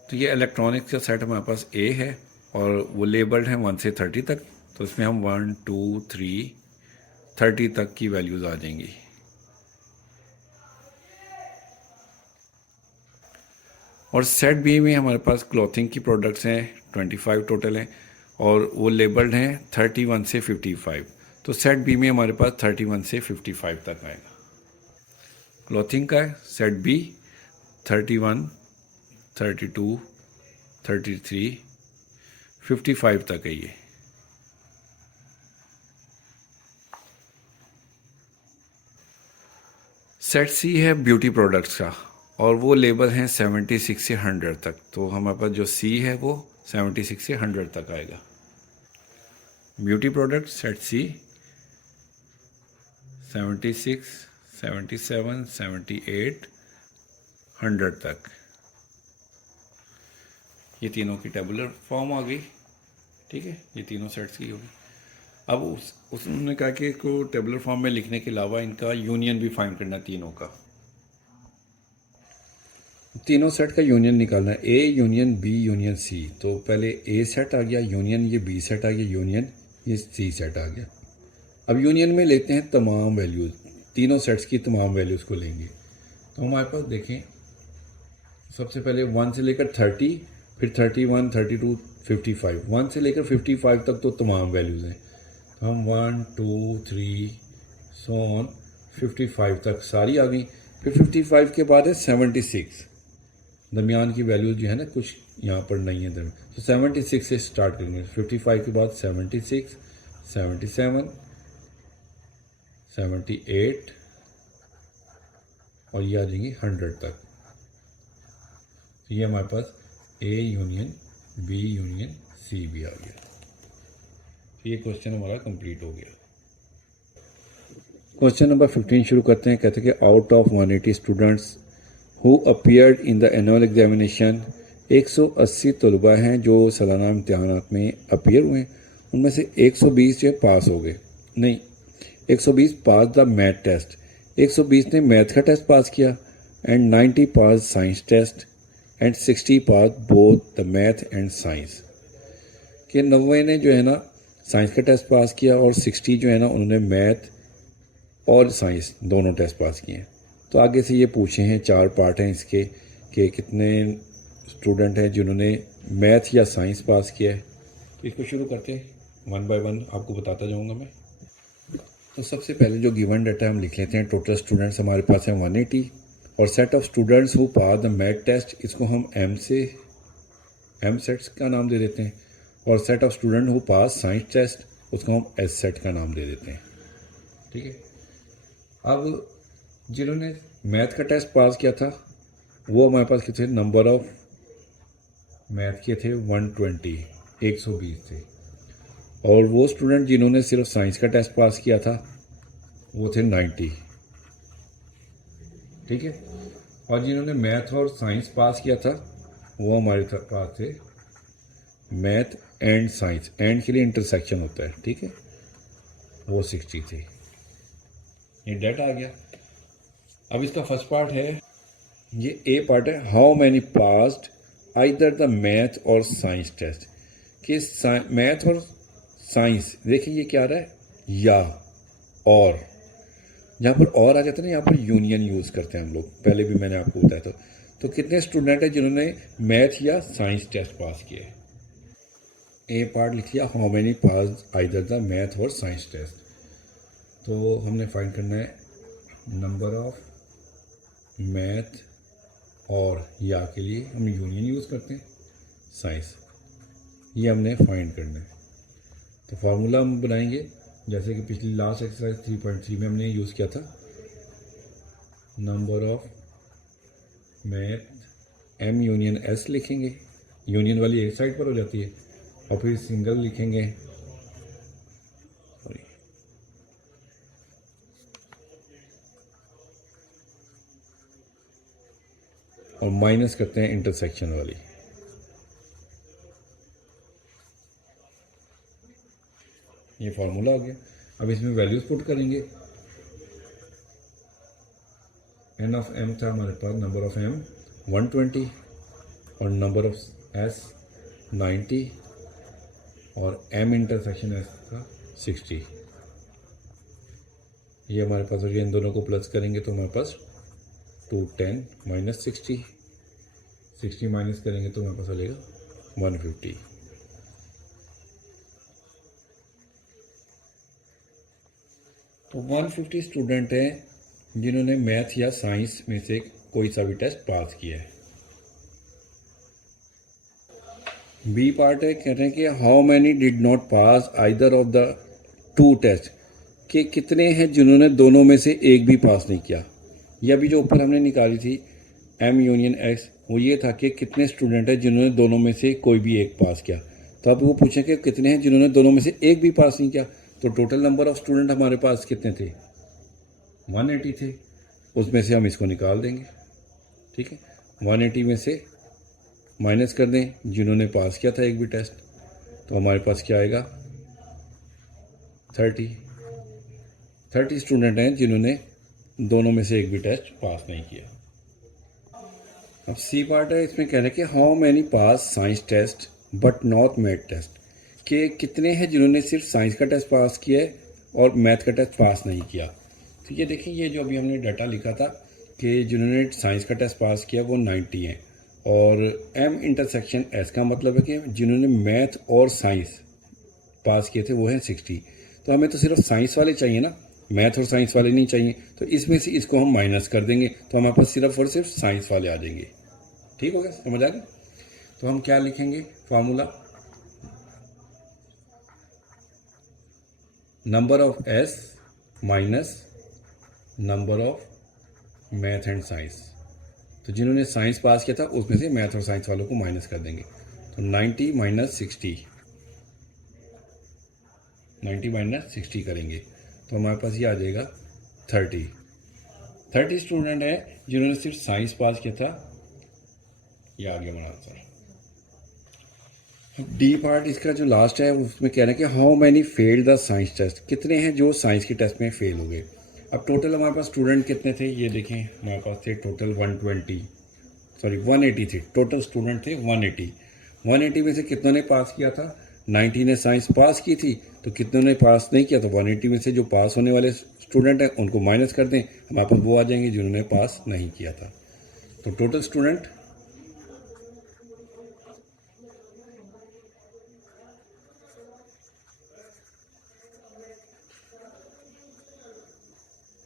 तो ये इलेक्ट्रॉनिक्स का सेट हमारे पास ए है, और वो लेबल्ड है 1 से 30 तक, तो इसमें हम 1 2 3 30 तक की वैल्यूज़ आ जाएंगी। और सेट बी में हमारे पास क्लॉथिंग की प्रोडक्ट्स हैं 25 टोटल हैं और वो लेबल्ड हैं 31 से 55। तो सेट बी में हमारे पास 31 से 55 तक आएगा। क्लॉथिंग का है सेट बी 31, 32, 33, 55 तक है ये। सेट सी है ब्यूटी प्रोडक्ट्स का और वो लेबल हैं 76 से 100 तक। तो हमारे पास जो सी है वो 76 से 100 तक आएगा। ब्यूटी प्रोडक्ट सेट सी 76, 77, 78, 100 तक। ये तीनों की टेबुलर फॉर्म आ गई, ठीक है, ये तीनों सेट्स की होगी। अब उसने कहा कि को टेबुलर फॉर्म में लिखने के अलावा इनका यूनियन भी फाइंड करना है तीनों का। तीनों सेट का यूनियन निकालना है, A union B union C. तो पहले ए सेट आ गया यूनियन, ये बी सेट आ गया यूनियन, ये सी सेट आ गया। अब यूनियन में लेते हैं तमाम वैल्यूज़, तीनों सेट्स की तमाम वैल्यूज़ को लेंगे। तो हमारे पास देखें सबसे पहले 1 से लेकर 30, फिर 31, 32, 55। 1 से लेकर 55 तक तो तमाम वैल्यूज़ हैं। हम 1, 2, 3 सो ऑन 55 तक सारी आ गई। फिर 55 के बाद है 76, दरमियान की वैल्यूज जो है ना कुछ यहाँ पर नहीं है दरमियान। तो 76 से स्टार्ट करेंगे। 55 के बाद 76, 77, 78 और ये आ जाएंगे 100 तक। तो ये हमारे पास A union B union C भी आ गया। तो ये क्वेश्चन हमारा कंप्लीट हो गया। क्वेश्चन नंबर 15 शुरू करते हैं। कहते हैं कि out of 180 students who appeared in the annual examination, 180 तलबा हैं जो सालाना इम्तहानात में अपीयर हुए, उनमें से 120 जो पास हो गए, नहीं 120 पास द मैथ टेस्ट, 120 ने मैथ का टेस्ट पास किया, and 90 pass science test, and 60 pass both the math and science. कि 90 ने जो है ना साइंस का टेस्ट पास किया और 60 जो है ना उन्होंने मैथ और साइंस दोनों टेस्ट पास किए हैं। तो आगे से ये पूछे हैं, 4 पार्ट हैं इसके कि कितने स्टूडेंट हैं जिन्होंने मैथ या साइंस पास किया है। तो इसको शुरू करते हैं, 1 बाय 1 आपको बताता जाऊंगा मैं। तो सबसे पहले जो गिवन डाटा हम लिख लेते हैं। टोटल स्टूडेंट्स हमारे पास हैं 180 और set of students who pass the math test, इसको हम एम सेट्स का नाम दे देते हैं, और set of student who pass science test उसको हम एस सेट का नाम दे देते हैं, ठीक है। अब जिन्होंने मैथ का टेस्ट पास किया था वो हमारे पास कितने नंबर ऑफ मैथ के थे 120, 120 थे। और वो स्टूडेंट जिन्होंने सिर्फ साइंस का टेस्ट पास किया था वो थे 90, ठीक है। और जिन्होंने मैथ और साइंस पास किया था वो हमारे पास थे मैथ एंड साइंस, एंड के लिए इंटरसेक्शन होता है, ठीक है, वो 60 थे। ये डाटा आ गया। अब इसका फर्स्ट पार्ट है, ये ए पार्ट है, how many passed either the math और साइंस टेस्ट। कि मैथ और साइंस, देखिए ये क्या आ रहा है, या और, जहाँ पर और आ जाता है ना यहाँ पर यूनियन यूज़ करते हैं हम लोग, पहले भी मैंने आपको बताया था। तो कितने स्टूडेंट हैं जिन्होंने मैथ या साइंस टेस्ट पास किए। ए पार्ट लिख लिया, how many passed either the math और साइंस टेस्ट। तो हमने फाइंड करना है नंबर ऑफ मैथ, और या के लिए हम यूनियन यूज़ करते हैं साइंस, ये हमने फाइंड करना है। तो फार्मूला हम बनाएंगे जैसे कि पिछली लास्ट एक्सरसाइज 3.3 में हमने यूज़ किया था। Number of math M union S लिखेंगे, यूनियन वाली एक साइड पर हो जाती है, और फिर सिंगल लिखेंगे, और माइनस करते हैं इंटरसेक्शन वाली। ये फार्मूला आ गया। अब इसमें वैल्यूज पुट करेंगे। एन ऑफ एम था हमारे पास, नंबर ऑफ एम 120 और नंबर ऑफ एस 90 और एम इंटरसेक्शन एस का 60। ये हमारे पास हो गया। इन दोनों को प्लस करेंगे तो हमारे पास 210 माइनस 60, 60 माइनस करेंगे तो हमारे पास चलेगा 150। तो 150 स्टूडेंट हैं जिन्होंने मैथ या साइंस में से कोई सा भी टेस्ट पास किया है। बी पार्ट है, कह रहे हैं कि how many did not pass either of the two test, कि कितने हैं जिन्होंने दोनों में से एक भी पास नहीं किया। यह भी जो ऊपर हमने निकाली थी एम यूनियन एक्स, वो ये था कि कितने स्टूडेंट हैं जिन्होंने दोनों में से कोई भी एक पास किया। तो अब वो पूछें कि कितने हैं जिन्होंने दोनों में से एक भी पास नहीं किया। तो टोटल नंबर ऑफ स्टूडेंट हमारे पास कितने थे, 180 थे। उसमें से हम इसको निकाल देंगे, ठीक है। 180 में से माइनस कर दें जिन्होंने पास किया था एक भी टेस्ट, तो हमारे पास क्या आएगा 30 स्टूडेंट हैं जिन्होंने दोनों में से एक भी टेस्ट पास नहीं किया। अब सी पार्ट है, इसमें कह रहे हैं कि how many pass science test but not math test, कि कितने हैं जिन्होंने सिर्फ साइंस का टेस्ट पास किया है और मैथ का टेस्ट पास नहीं किया। तो ये देखिए, ये जो अभी हमने डाटा लिखा था कि जिन्होंने साइंस का टेस्ट पास किया वो 90 हैं, और एम इंटरसेक्शन एस का मतलब है कि जिन्होंने मैथ और साइंस पास किए थे वो हैं 60। तो हमें तो सिर्फ साइंस वाले चाहिए ना, मैथ और साइंस वाले नहीं चाहिए। तो इसमें से इसको हम माइनस कर देंगे तो हमारे पास सिर्फ और सिर्फ साइंस वाले आ जाएंगे। ठीक हो गया, समझ आ गया। तो हम क्या लिखेंगे formula, number of S minus number of math and science. तो जिन्होंने साइंस पास किया था उसमें से मैथ और साइंस वालों को माइनस कर देंगे। तो 90 माइनस 60, 90 माइनस 60 करेंगे तो हमारे पास ये आ जाएगा 30 स्टूडेंट हैं जिन्होंने सिर्फ साइंस पास किया था। ये आ गया हमारा आंसर। डी पार्ट इसका जो लास्ट है उसमें कह रहे हैं कि how many failed the science test, कितने हैं जो साइंस के टेस्ट में फेल हो गए। अब टोटल हमारे पास स्टूडेंट कितने थे, ये देखें हमारे पास थे टोटल 180 थे टोटल स्टूडेंट थे 180 में से कितनों ने पास किया था, 90 ने साइंस पास की थी, तो कितनों ने पास नहीं किया। तो 180 में से जो पास होने वाले स्टूडेंट हैं उनको माइनस कर दें, हमारे पास वो आ जाएंगे जिन्होंने पास नहीं किया था। तो टोटल स्टूडेंट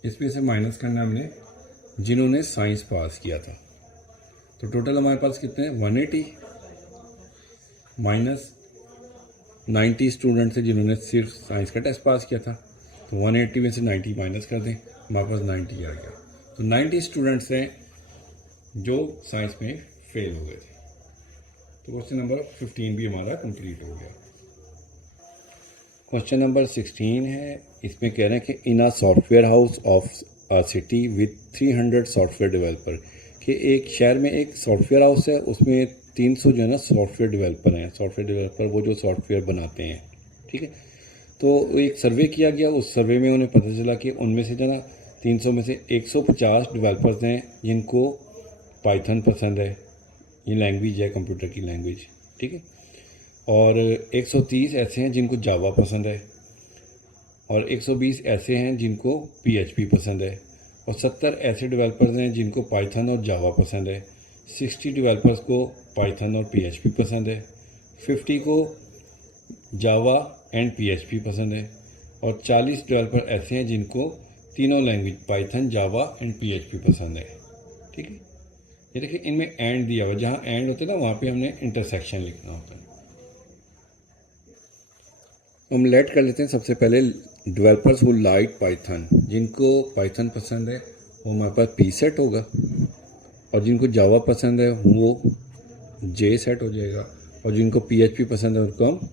इसमें से माइनस करना हमने जिन्होंने साइंस पास किया था। तो टोटल हमारे पास कितने हैं 180 माइनस 90 स्टूडेंट थे जिन्होंने सिर्फ साइंस का टेस्ट पास किया था। तो 180 में से 90 माइनस कर दें, हमारे पास 90 आ गया। तो 90 स्टूडेंट्स हैं जो साइंस में फेल हो गए थे। तो क्वेश्चन नंबर 15 भी हमारा कंप्लीट हो गया। क्वेश्चन नंबर 16 है, इसमें कह रहे हैं कि in a software house of a city with 300 software developer, कि एक शहर में एक सॉफ्टवेयर हाउस है, उसमें 300 जो है ना सॉफ्टवेयर डेवलपर हैं। सॉफ्टवेयर डेवलपर वो जो सॉफ्टवेयर बनाते हैं, ठीक है। तो एक सर्वे किया गया, उस सर्वे में उन्हें पता चला कि उनमें से जो ना 300 में से 150 डेवलपर्स हैं जिनको पाइथन पसंद है, ये लैंग्वेज है कंप्यूटर की लैंग्वेज, ठीक है। और 130 ऐसे हैं जिनको जावा पसंद है, और 120 ऐसे हैं जिनको PHP पसंद है, और 70 ऐसे डेवलपर्स हैं जिनको पाइथन और जावा पसंद है। 60 डेवलपर्स को पाइथन और PHP पसंद है, 50 को जावा एंड PHP पसंद है, और 40 डेवलपर ऐसे हैं जिनको तीनों language Python Java and PHP पसंद है, ठीक है। ये देखिए इनमें एंड दिया हुआ, जहाँ एंड होते हैं ना वहाँ पे हमने इंटरसेक्शन लिखना होता है। हम लेट कर लेते हैं सबसे पहले डेवलपर्स हु लाइक पाइथन, जिनको पाइथन पसंद है वो हमारे पास P सेट होगा, और जिनको जावा पसंद है वो J सेट हो जाएगा, और जिनको PHP पसंद है उनको हम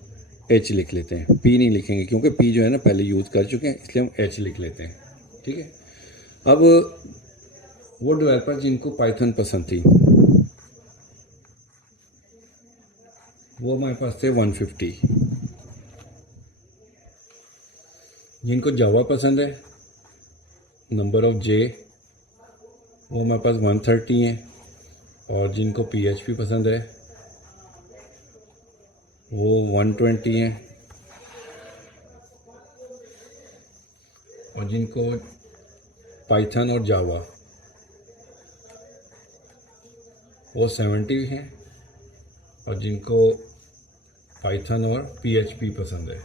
H लिख लेते हैं। P नहीं लिखेंगे क्योंकि P जो है ना पहले यूज़ कर चुके हैं, इसलिए हम H लिख लेते हैं, ठीक है। अब वो डेवलपर जिनको पाइथन पसंद थी वो हमारे पास थे 150, जिनको जावा पसंद है नंबर ऑफ J वो हमारे पास 130 हैं, और जिनको PHP पसंद है वो 120 हैं, और जिनको पाइथन और जावा वो 70 हैं, और जिनको पाइथन और PHP पसंद है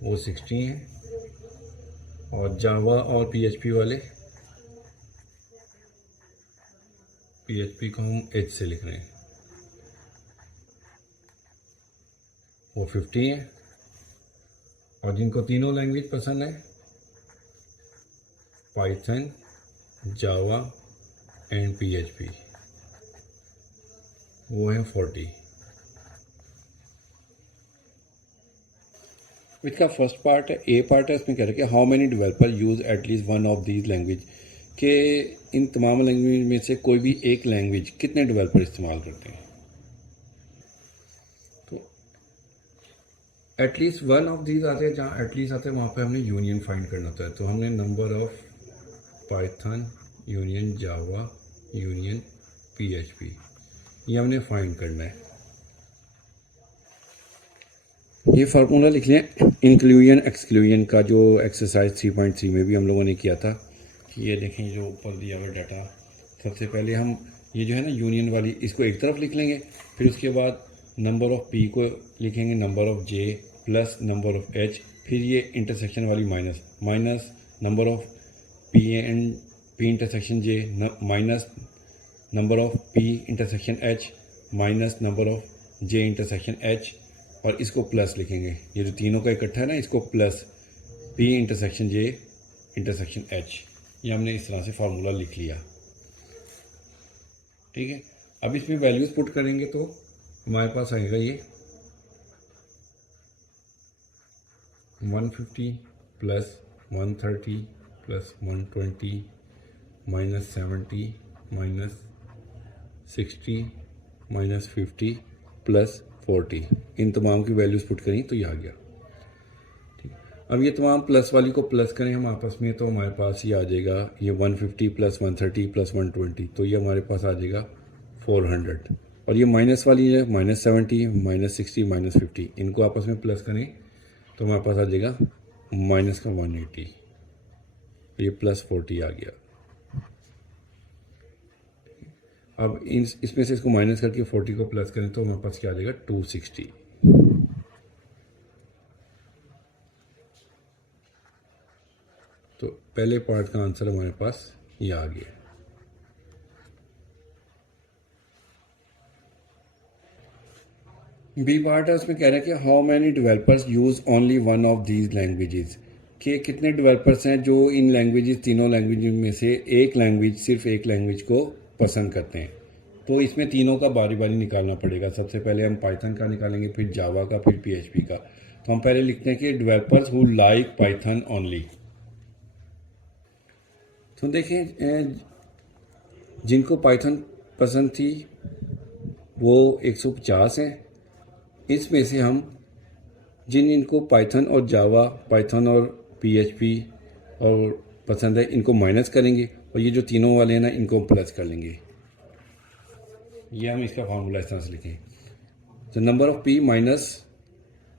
वो 60 हैं, और जावा और PHP वाले, PHP को हम H से लिख रहे हैं, वो 50 हैं, और जिनको तीनों लैंग्वेज पसंद है, पाइथन, जावा एंड PHP, वो है 40। इसका फर्स्ट पार्ट है, ए पार्ट है, इसमें कह रहे हैं कि how many developer use at least one of these language, के इन तमाम लैंग्वेज में से कोई भी एक लैंग्वेज कितने डेवलपर इस्तेमाल करते हैं। तो एटलीस्ट वन ऑफ दीज आते हैं, जहाँ एटलीस्ट आते हैं वहाँ पे हमने यूनियन फाइंड करना होता है। तो हमने number of Python union Java union PHP ये हमने फाइंड करना है। ये फार्मूला लिख लें इंक्लूजन एक्सक्लूजन का, जो एक्सरसाइज 3.3 में भी हम लोगों ने किया था। कि ये देखें जो ऊपर दिया हुआ डाटा, सबसे पहले हम ये जो है ना यूनियन वाली, इसको एक तरफ लिख लेंगे, फिर उसके बाद नंबर ऑफ़ P को लिखेंगे number of J plus number of H, फिर ये इंटरसेक्शन वाली minus number of P and P intersection J minus number of P intersection H minus number of J intersection H, और इसको plus लिखेंगे। ये जो तीनों का इकट्ठा है ना, इसको plus P intersection J intersection H, ये हमने इस तरह से फार्मूला लिख लिया। ठीक है, अब इसमें वैल्यूज़ पुट करेंगे तो हमारे पास आएगा ये 150 plus 130 plus 120 minus 70 minus 60 minus 50 plus 40, इन तमाम की वैल्यूज़ पुट करें तो ये आ गया। ठीक, अब ये तमाम प्लस वाली को प्लस करें हम आपस में, तो हमारे पास ये आ जाएगा, ये 150 प्लस 130 प्लस 120, तो ये हमारे पास आ जाएगा 400। और ये माइनस वाली है माइनस 70 माइनस 60 माइनस 50, इनको आपस में प्लस करें तो हमारे पास आ जाएगा माइनस का 180, ये प्लस 40 आ गया। अब इसमें से इसको माइनस करके 40 को प्लस करें तो हमारे पास क्या आ जाएगा 260। तो पहले पार्ट का आंसर हमारे पास ये आ गया। बी पार्ट है, उसमें कह रहे हैं कि how many developers use only one of these languages, कि कितने डेवलपर्स हैं जो इन लैंग्वेजेस, तीनों लैंग्वेज में से एक लैंग्वेज, सिर्फ एक लैंग्वेज को पसंद करते हैं। तो इसमें तीनों का बारी बारी निकालना पड़ेगा। सबसे पहले हम पाइथन का निकालेंगे, फिर जावा का, फिर PHP का। तो हम पहले लिखते हैं कि developers who like Python only. तो देखें जिनको पाइथन पसंद थी वो 150 हैं। इसमें से हम इनको पाइथन और जावा, पाइथन और PHP और पसंद है, इनको माइनस करेंगे, और ये जो तीनों वाले हैं ना, इनको प्लस कर लेंगे। ये हम इसका फार्मूला इस तरह से लिखें, तो number of P minus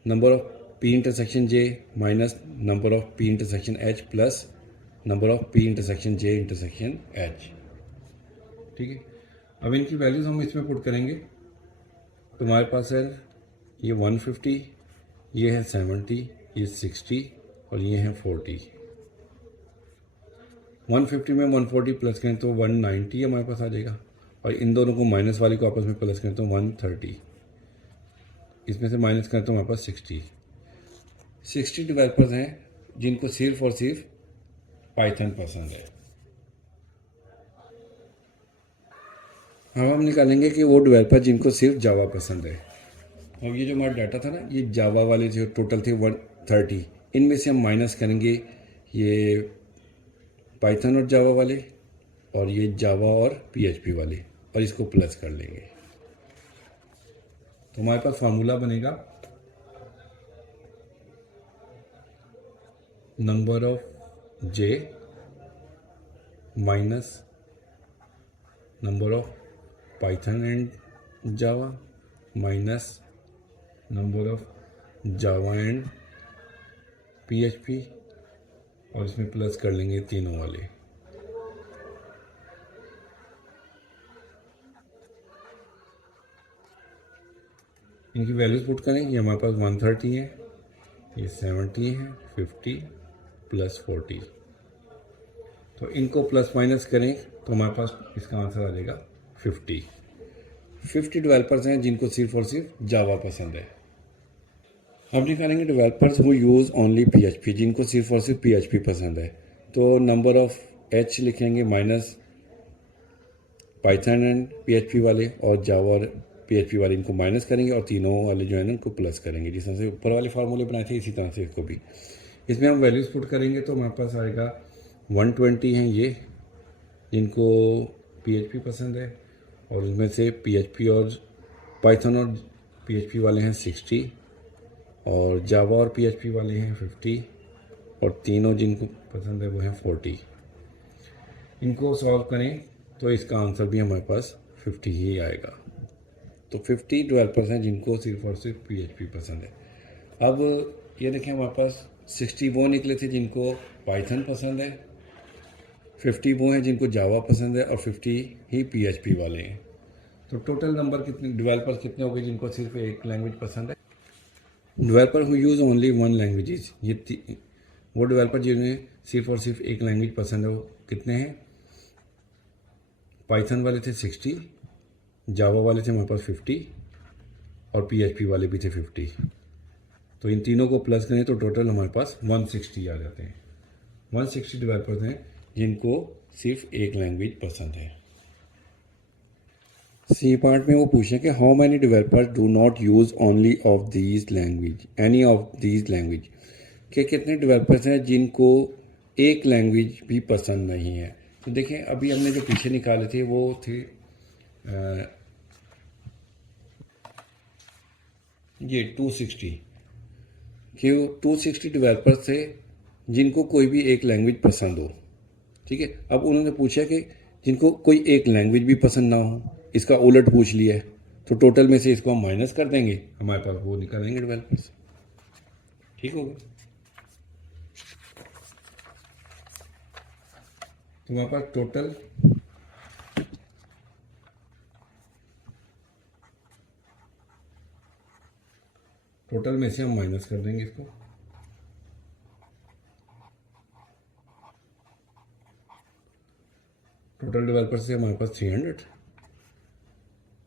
number of P intersection J minus number of P intersection H plus number of P intersection J intersection H। ठीक है, अब इनकी वैल्यूज़ हम इसमें पुट करेंगे तो हमारे पास है ये 150, ये है 70, ये 60 और ये है 40। 150 में 140 प्लस करें तो 190 हमारे पास आ जाएगा, और इन दोनों को माइनस वाली को आपस में प्लस करें तो 130, इसमें से माइनस करें तो हमारे पास 60 डेवलपर्स हैं जिनको सिर्फ और सिर्फ पाइथन पसंद है। अब हम निकालेंगे कि वो डेवलपर जिनको सिर्फ जावा पसंद है। अब ये जो हमारा डाटा था ना, ये जावा वाले जो टोटल थे 130, इनमें से हम माइनस करेंगे ये पाइथन और जावा वाले, और ये जावा और PHP वाले, और इसको प्लस कर लेंगे। तो हमारे पास फार्मूला बनेगा number of J minus number of Python and Java minus number of Java and PHP, और इसमें प्लस कर लेंगे तीनों वाले। इनकी वैल्यूज पुट करें, ये हमारे पास 130 है, ये 70 है, 50 प्लस 40। तो इनको प्लस माइनस करें तो हमारे पास इसका आंसर आ जाएगा 50। 50 डेवलपर्स हैं जिनको सिर्फ और सिर्फ जावा पसंद है। अब निकालेंगे developers who use only PHP, जिनको सिर्फ और सिर्फ PHP पसंद है। तो नंबर ऑफ H लिखेंगे माइनस पाइथन एंड PHP वाले, और जावा और PHP वाले इनको माइनस करेंगे, और तीनों वाले जो है ना इनको प्लस करेंगे। जिस तरह से ऊपर वाले फार्मूले बनाए थे इसी तरह से इसको भी, इसमें हम वैल्यूज पुट करेंगे तो हमारे पास आएगा 120 हैं ये जिनको PHP पसंद है, और उसमें से PHP और पाइथन और PHP वाले हैं 60, और जावा और PHP वाले हैं 50, और तीनों जिनको पसंद है वो हैं 40। इनको सॉल्व करें तो इसका आंसर भी हमारे पास 50 ही आएगा। तो 50 डेवलपर्स हैं जिनको सिर्फ और सिर्फ PHP पसंद है। अब ये देखें हमारे पास 60 वो निकले थे जिनको पाइथन पसंद है, 50 वो हैं जिनको जावा पसंद है, और 50 ही PHP वाले हैं। तो टोटल नंबर कितने डेवलपर्स कितने हो गए जिनको सिर्फ एक लैंग्वेज पसंद है? Developer who use only one languages, ये वो डेवलपर जिन्हें सिर्फ और सिर्फ एक लैंग्वेज पसंद है वो कितने हैं? पाइथन वाले थे 60, जावा वाले थे हमारे पास 50, और PHP वाले भी थे 50। तो इन तीनों को प्लस करें तो टोटल हमारे पास 160 आ जाते हैं। 160 डेवलपर्स हैं जिनको सिर्फ एक लैंग्वेज पसंद है। सी पार्ट में वो पूछे कि how many developers do not use only of these language, any of these language, कि कितने डेवलपर्स हैं जिनको एक लैंग्वेज भी पसंद नहीं है। तो देखें अभी हमने जो पीछे निकाले थे वो थे ये 260 कि 260 डेवलपर्स थे जिनको कोई भी एक लैंग्वेज पसंद हो। ठीक है, अब उन्होंने पूछा कि जिनको कोई एक लैंग्वेज भी पसंद ना हो, इसका उलट पूछ लिया है, तो टोटल में से इसको हम माइनस कर देंगे, हमारे पास वो निकालेंगे डेवलपर्स। ठीक होगा, तो हमारे पास टोटल में से हम माइनस कर देंगे इसको। टोटल डेवलपर से हमारे पास 300,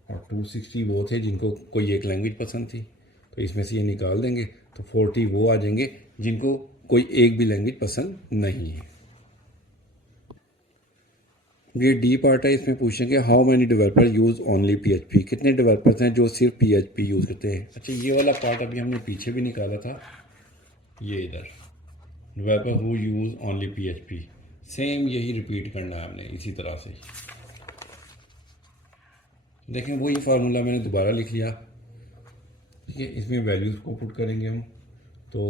और 260 वो थे जिनको कोई एक लैंग्वेज पसंद थी, तो इसमें से ये निकाल देंगे तो 40 वो आ जाएंगे जिनको कोई एक भी लैंग्वेज पसंद नहीं है। ये डी पार्ट है, इसमें पूछेंगे how many developer use only PHP, कितने डेवलपर्स हैं जो सिर्फ PHP यूज़ करते हैं। अच्छा, ये वाला पार्ट अभी हमने पीछे भी निकाला था, ये इधर developer who use only PHP, same यही रिपीट करना है हमने इसी तरह से। देखें वही फार्मूला मैंने दोबारा लिख लिया। ठीक है, इसमें वैल्यूज़ को पुट करेंगे हम, तो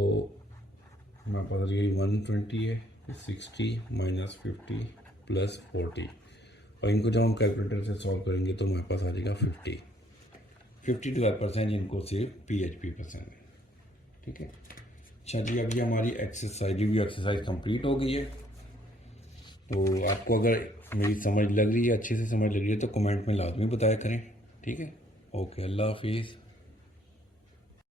हमारे पास ये 120 है, 60 माइनस 50 प्लस 40, और इनको जब हम कैलकुलेटर से सॉल्व करेंगे तो हमारे पास आ जाएगा 50 डेवलपर्स हैं जिनको सिर्फ PHP पसंद है। ठीक है, अच्छा जी, अभी हमारी रिव्यू एक्सरसाइज कंप्लीट हो गई है। तो आपको अगर मेरी समझ लग रही है, अच्छे से समझ लग रही है, तो कमेंट में लाजमी बताया करें। ठीक है, ओके, अल्लाह हाफिज़।